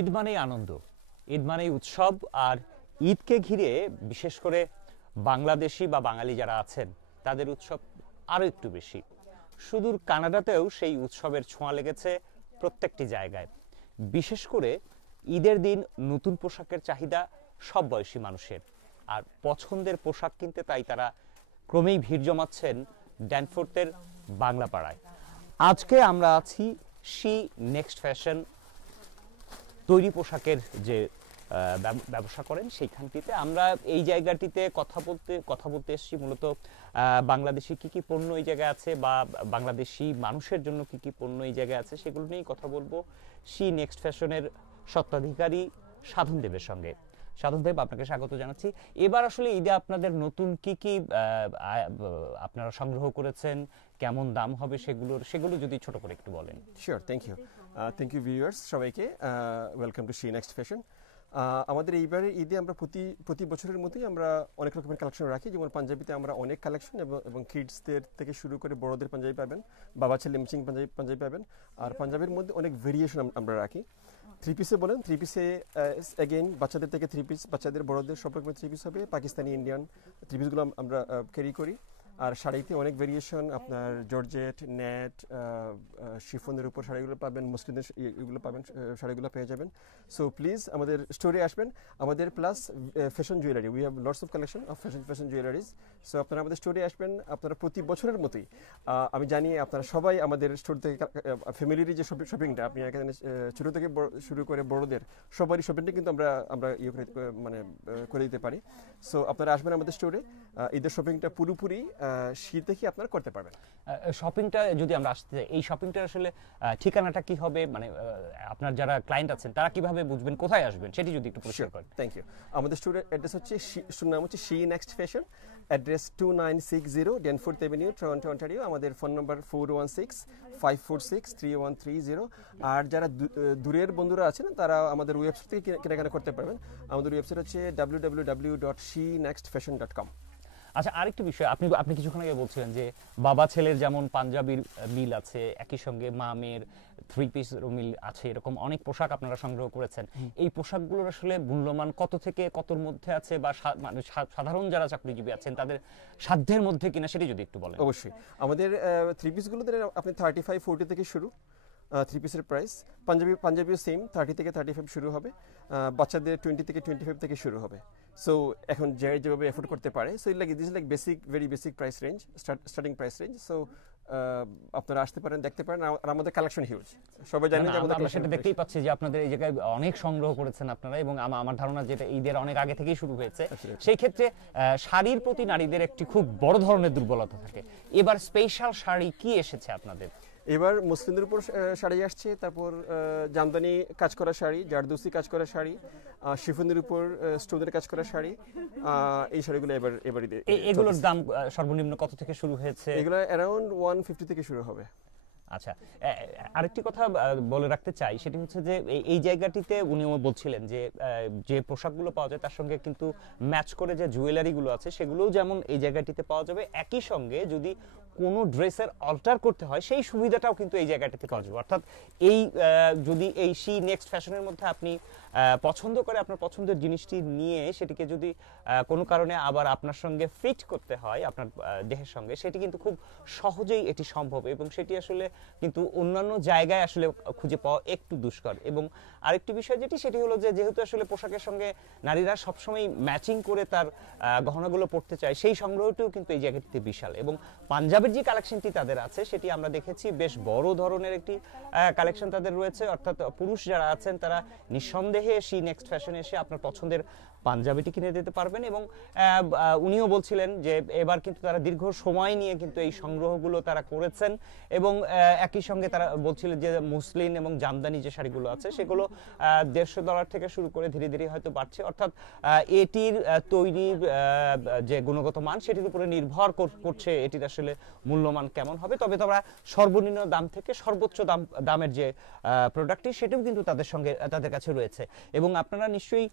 ঈদ মানেই আনন্দ, ঈদ মানেই উৎসব। আর ঈদকে ঘিরে বিশেষ করে বাংলাদেশি বা বাঙালি যারা আছেন তাদের উৎসব আরও একটু বেশি। সুদূর কানাডাতেও সেই উৎসবের ছোঁয়া লেগেছে প্রত্যেকটি জায়গায়। বিশেষ করে ঈদের দিন নতুন পোশাকের চাহিদা সব বয়সী মানুষের, আর পছন্দের পোশাক কিনতে তাই তারা ক্রমেই ভিড় জমাচ্ছেন ড্যানফোর্থের বাংলা পাড়ায়। আজকে আমরা আছি শি নেক্সট ফ্যাশন তৈরি পোশাকের যে ব্যবসা করেন সেইখানটিতে। আমরা এই জায়গাটিতে কথা বলতে এসেছি মূলত বাংলাদেশি কি কি পণ্য এই জায়গায় আছে বা বাংলাদেশি মানুষের জন্য কি কি পণ্য এই জায়গায় আছে সেগুলো নিয়েই কথা বলবো শি নেক্সট ফ্যাশনের স্বত্বাধিকারী সাধন দেবের সঙ্গে। সাধন দেব, আপনাকে স্বাগত জানাচ্ছি। এবার আসলে ঈদে আপনাদের নতুন কি কি আপনারা সংগ্রহ করেছেন, কেমন দাম হবে সেগুলো যদি ছোট করে একটু বলেন। শিওর, থ্যাংক ইউ ভিউয়ার্স সবাইকে, welcome to she Next fashion. আমাদের এইবারের ঈদে আমরা প্রতি বছরের মতোই আমরা অনেক রকমের কালেকশন রাখি। যেমন পাঞ্জাবিতে আমরা অনেক কালেকশন এবং কিডসদের থেকে শুরু করে বড়দের পাঞ্জাবি পাবেন, বাবা ছেলে ম্যাচিং পাঞ্জাবি পাবেন। আর পাঞ্জাবির মধ্যে অনেক ভেরিয়েশন আমরা রাখি। থ্রি পিসে বলেন, থ্রি পিসে অ্যাগেইন বাচ্চাদের থেকে থ্রি পিস, বাচ্চাদের বড়দের সব রকমের থ্রি পিস হবে। পাকিস্তানি ইন্ডিয়ান থ্রি পিসগুলো আমরা ক্যারি করি। আর শাড়িতে অনেক ভেরিয়েশন, আপনার জর্জেট, নেট, শিফনের উপর শাড়িগুলো পাবেন, মসলিনের এগুলো পাবেন, শাড়িগুলো পেয়ে যাবেন। সো প্লিজ আমাদের স্টোরে আসবেন। আমাদের plus fashion jewellery, we have lots of collection of fashion jewelleries. So আপনারা আমাদের স্টোরে আসবেন। আপনারা প্রতি বছরের মতোই আমি জানি আপনারা সবাই আমাদের স্টোর থেকে ফ্যামিলির যে শপিংটা আপনি এখানে ছোটো থেকে শুরু করে বড়দের সবারই শপিংটা কিন্তু আমরা করে দিতে পারি। সো আপনারা আসবেন আমাদের স্টোরে। ঈদের শপিংটা পুরোপুরি শীত থেকে আপনারা করতে পারবেন। শপিংটা যদি আমরা আসতে চাই, এই শপিংটা আসলে ঠিকানাটা কি হবে, মানে আপনার যারা ক্লায়েন্ট আছেন তারা কিভাবে বুঝবেন কোথায় আসবেন সেটি যদি একটু পরিষ্কার করেন। Thank you. আমাদের স্টোরের অ্যাড্রেস হচ্ছে নাম হচ্ছে She Next Fashion, address 2960 Danforth Avenue, Toronto, Ontario. আমাদের ফোন নম্বর 4165463130। আর যারা দূরের বন্ধুরা আছেন তারা আমাদের ওয়েবসাইট থেকে কেনাকাটা করতে পারবেন। আমাদের ওয়েবসাইট হচ্ছে www.shenextfashion.com। আচ্ছা, আরেকটি বিষয়, আপনি কিছুক্ষণ আগে বলছিলেন যে বাবা ছেলের যেমন পাঞ্জাবির মিল আছে, একই সঙ্গে মা মেয়ের থ্রি পিস মিল আছে, এরকম অনেক পোশাক আপনারা সংগ্রহ করেছেন। এই পোশাকগুলোর আসলে মূল্যমান কত থেকে কতর মধ্যে আছে, বা মানে সাধারণ যারা চাকরিজীবী আছেন তাদের সাধ্যের মধ্যে কিনা সেটি যদি একটু বলেন। অবশ্যই। আমাদের থ্রি পিসগুলোতে আপনি 35-40 থেকে শুরু থ্রি পিসের প্রাইস। পাঞ্জাবিও সেম 30 থেকে 35 শুরু হবে। বাচ্চাদের 20 থেকে 25 থেকে শুরু হবে। সো এখন যেভাবে এফোর্ড করতে পারে, so this is like very basic price range, starting price range. So আপনারা আসতে পারেন, দেখতে পারেন। আর আমাদের কালেকশন হিউজ, সবাই জানেন যে আমরা সেটা দেখতেই পাচ্ছি যে আপনাদের এই জায়গায় অনেক সংগ্রহ করেছেন আপনারা, এবং আমার ধারণা যেটা ঈদের অনেক আগে থেকেই শুরু হয়েছে। সেই ক্ষেত্রে শাড়ির প্রতি নারীদের একটি খুব বড় ধরনের দুর্বলতা থাকে। এবার স্পেশাল শাড়ি কি এসেছে আপনাদের? এবার মুসলিমদের উপর শাড়ি আসছে, তারপর জামদানি কাজ করা শাড়ি, জারদৌসি কাজ করা শাড়ি, শিফনের উপর স্টোনের কাজ করা শাড়ি, এই শাড়িগুলো এবার এগুলোর দাম সর্বনিম্ন কত থেকে শুরু হয়েছে? এগুলো অ্যারাউন্ড 150 থেকে শুরু হবে। আচ্ছা, আরেকটি কথা বলে রাখতে চাই, সেটি হচ্ছে যে এই জায়গাটিতে উনিও বলছিলেন যে পোশাকগুলো পাওয়া যায় তার সঙ্গে কিন্তু ম্যাচ করে যে জুয়েলারিগুলো আছে সেগুলোও যেমন এই জায়গাটিতে পাওয়া যাবে, একই সঙ্গে যদি কোনো ড্রেসের অল্টার করতে হয় সেই সুবিধাটাও কিন্তু এই জায়গাটিতে পাওয়া যাবে। অর্থাৎ যদি এই শি নেক্সট ফ্যাশনের মধ্যে আপনি পছন্দ করে আপনার পছন্দের জিনিসটি নিয়ে সেটিকে যদি কোনো কারণে আবার আপনার সঙ্গে ফিট করতে হয় আপনার দেহের সঙ্গে, সেটি কিন্তু খুব সহজেই এটি সম্ভব, এবং সেটি আসলে কিন্তু অন্যান্য জায়গায় আসলে খুঁজে পাওয়া একটু দুষ্কর। এবং আরেকটি বিষয় সেটি হলো যে যেহেতু আসলে পোশাকের সঙ্গে নারীরা সবসময় ম্যাচিং করে তার গহনাগুলো পরতে চায়, সেই সংগ্রহটিও কিন্তু এই জায়গাটিতে বিশাল। এবং পাঞ্জাবের যে কালেকশনটি তাদের আছে সেটি আমরা দেখেছি বেশ বড় ধরনের একটি কালেকশন তাদের রয়েছে। অর্থাৎ পুরুষ যারা আছেন তারা নিঃসন্দেহে শি নেক্সট ফ্যাশনে এসে আপনার পছন্দের পাঞ্জাবিটি কিনে দিতে পারবেন। এবং উনিও বলছিলেন যে এবার কিন্তু তারা দীর্ঘ সময় নিয়ে কিন্তু এই সংগ্রহগুলো তারা করেছেন, এবং একই সঙ্গে তারা বলছিলেন যে মুসলিন এবং জামদানি যে শাড়িগুলো আছে সেগুলো $150 থেকে শুরু করে ধীরে ধীরে হয়তো বাড়ছে। অর্থাৎ এটির তৈরির যে গুণগত মান সেটির উপরে নির্ভর করছে এটির আসলে মূল্যমান কেমন হবে, তবে তারা সর্বনিম্ন দাম থেকে সর্বোচ্চ দামের যে প্রোডাক্টটি সেটাও কিন্তু তাদের কাছে রয়েছে। এবং আপনারা নিশ্চয়ই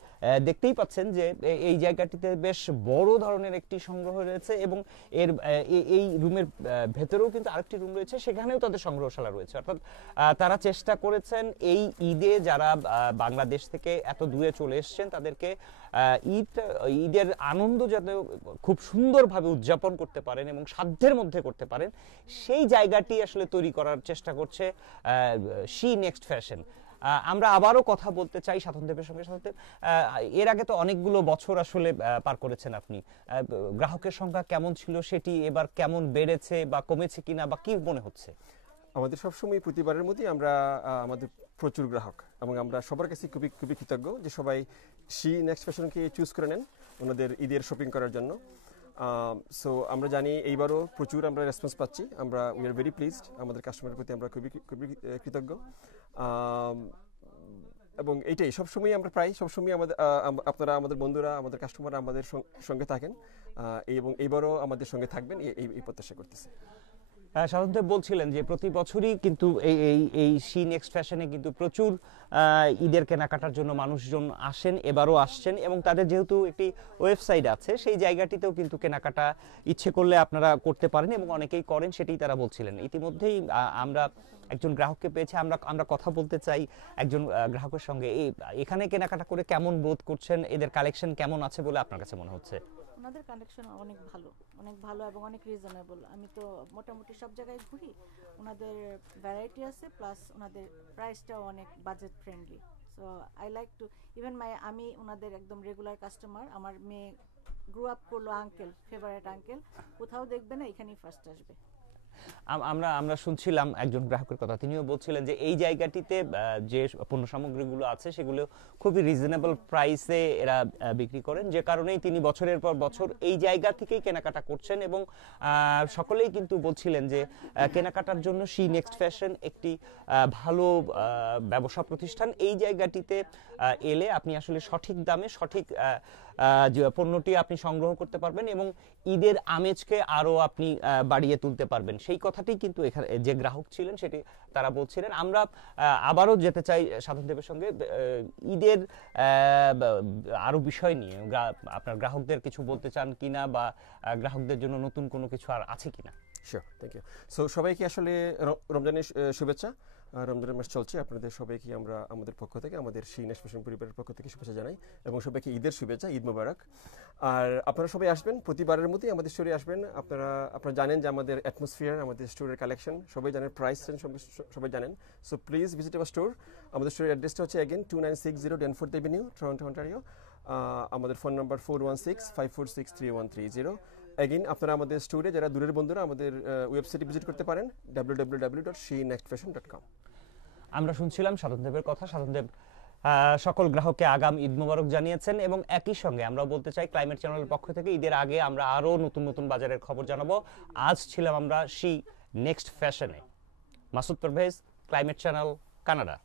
দেখতেই পাচ্ছেন যে এই জায়গাটিতে বেশ বড় ধরনের একটি সংগ্রহ রয়েছে, এবং এই রুমের ভেতরেও কিন্তু আরেকটি রুম রয়েছে, সেখানেও তাদের সংগ্রহশালা রয়েছে। অর্থাৎ তারা চেষ্টা করেছেন এই ঈদে যারা বাংলাদেশ থেকে এত দূরে চলে এসেছেন তাদেরকে ঈদের আনন্দ যাতে খুব সুন্দরভাবে উদযাপন করতে পারেন এবং সাধ্যের মধ্যে করতে পারেন, সেই জায়গাটি আসলে তৈরি করার চেষ্টা করছে শি নেক্সট ফ্যাশন। আমরা আবারও কথা বলতে চাই সাধনদেবের সঙ্গে। সাথে এর আগে তো অনেকগুলো বছর আসলে পার করেছেন আপনি, গ্রাহকের সংখ্যা কেমন ছিল, সেটি এবার কেমন বেড়েছে বা কমেছে কিনা, বা কি মনে হচ্ছে? আমাদের সবসময় প্রতিবারের মধ্যেই আমরা আমাদের প্রচুর গ্রাহক, এবং আমরা সবার কাছে খুবই খুবই কৃতজ্ঞ যে সবাই শি নেক্সট ফ্যাশনকে চুজ করে নেন ওনাদের ঈদের শপিং করার জন্য। সো আমরা জানি এইবারও প্রচুর আমরা রেসপন্স পাচ্ছি, আমরা উই আর ভেরি প্লিজড, আমাদের কাস্টমারের প্রতি আমরা খুবই খুবই কৃতজ্ঞ। এবং এইটাই সবসময় আমরা সবসময় আপনারা আমাদের বন্ধুরা, আমাদের কাস্টমার আমাদের সঙ্গে থাকেন, এবং এইবারও আমাদের সঙ্গে থাকবেন এই প্রত্যাশা করতেছি। সাধারণত বলছিলেন যে প্রতি বছরই কিন্তু এই শি নেক্সট ফ্যাশনে কিন্তু প্রচুর ঈদের কেনাকাটার জন্য মানুষজন আসেন, এবারও আসছেন, এবং তাদের যেহেতু একটি ওয়েবসাইট আছে সেই জায়গাটিতেও কিন্তু কেনাকাটা ইচ্ছে করলে আপনারা করতে পারেন, এবং অনেকেই করেন, সেটাই তারা বলছিলেন। ইতিমধ্যেই আমরা একজন গ্রাহককে পেয়েছি, আমরা কথা বলতে চাই একজন গ্রাহকের সঙ্গে। এখানে কেনাকাটা করে কেমন বোধ করছেন, এদের কালেকশন কেমন আছে বলে আপনার কাছে মনে হচ্ছে? ওনাদের কালেকশন অনেক ভালো এবং অনেক রিজনেবল। আমি তো মোটামুটি সব জায়গায় ঘুরি, ওনাদের ভ্যারাইটি আছে, প্লাস ওনাদের প্রাইসটাও অনেক budget friendly. So I like to even আমি ওনাদের একদম রেগুলার কাস্টমার। আমার মেয়ে গ্রো আপ করলো ফেভারিট আঙ্কেল, কোথাও দেখবে না, এখানেই ফার্স্ট আসবে। আমরা শুনছিলাম একজন গ্রাহকের কথা, তিনিও বলছিলেন যে এই জায়গাটিতে যে পণ্য সামগ্রীগুলো আছে সেগুলো খুবই রিজনেবল প্রাইসে এরা বিক্রি করেন, যে কারণেই তিনি বছরের পর বছর এই জায়গা থেকেই কেনাকাটা করছেন। এবং সকলেই কিন্তু বলছিলেন যে কেনাকাটার জন্য শি নেক্সট ফ্যাশন একটি ভালো ব্যবসা প্রতিষ্ঠান। এই জায়গাটিতে এলে আপনি আসলে সঠিক দামে সঠিক যে পণ্যটি আপনি সংগ্রহ করতে পারবেন, এবং ঈদের আমেজকে আরও আপনি বাড়িয়ে তুলতে পারবেন। সেই কথাটি কিন্তু এখানে যে গ্রাহক ছিলেন সেটি তারা বলছিলেন। আমরা আবারও যেতে চাই সাধনদেবের সঙ্গে ঈদের আরো বিষয় নিয়ে। আপনার গ্রাহকদের কিছু বলতে চান কিনা, বা গ্রাহকদের জন্য নতুন কোনো কিছু আর আছে কিনা? Sure, thank you. সো সবাইকে আসলে রমজানের শুভেচ্ছা। রমজানের মাস চলছে, আপনাদের সবাইকে আমরা আমাদের পক্ষ থেকে, আমাদের শি নেক্সট ফ্যাশন পরিবারের পক্ষ থেকে শুভেচ্ছা জানাই, এবং সবাইকে ঈদের শুভেচ্ছা, ঈদ মোবারক। আর আপনারা সবাই আসবেন, প্রতিবারের মতোই আমাদের স্টোরে আসবেন। আপনারা জানেন যে আমাদের অ্যাটমসফিয়ার, আমাদের স্টোরের কালেকশন সবাই জানেন, প্রাইস সবাই জানেন। So please visit our store. আমাদের স্টোরের অ্যাড্রেসটা হচ্ছে again 2960 Danforth Avenue, Toronto, Ontario. আমাদের ফোন নাম্বার 416-546-3130। এগেইন আপনারা আমাদের স্টোরে যারা দূরের বন্ধুরা আমাদের ওয়েবসাইটে ভিজিট করতে পারেন www.shenextfashion.com। আমরা শুনছিলাম সাধনদেবের কথা। সাধনদেব সকল গ্রাহককে আগাম ঈদ মোবারক জানিয়েছেন, এবং একই সঙ্গে আমরা বলতে চাই ক্লাইমেট চ্যানেলের পক্ষ থেকে ঈদের আগে আমরা আরও নতুন নতুন বাজারের খবর জানাবো। আজ ছিলাম আমরা শি নেক্সট ফ্যাশনে। Masud Parvez, climate channel, Canada.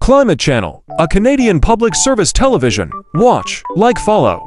Climate Channel, a Canadian public service television. Watch, like, follow.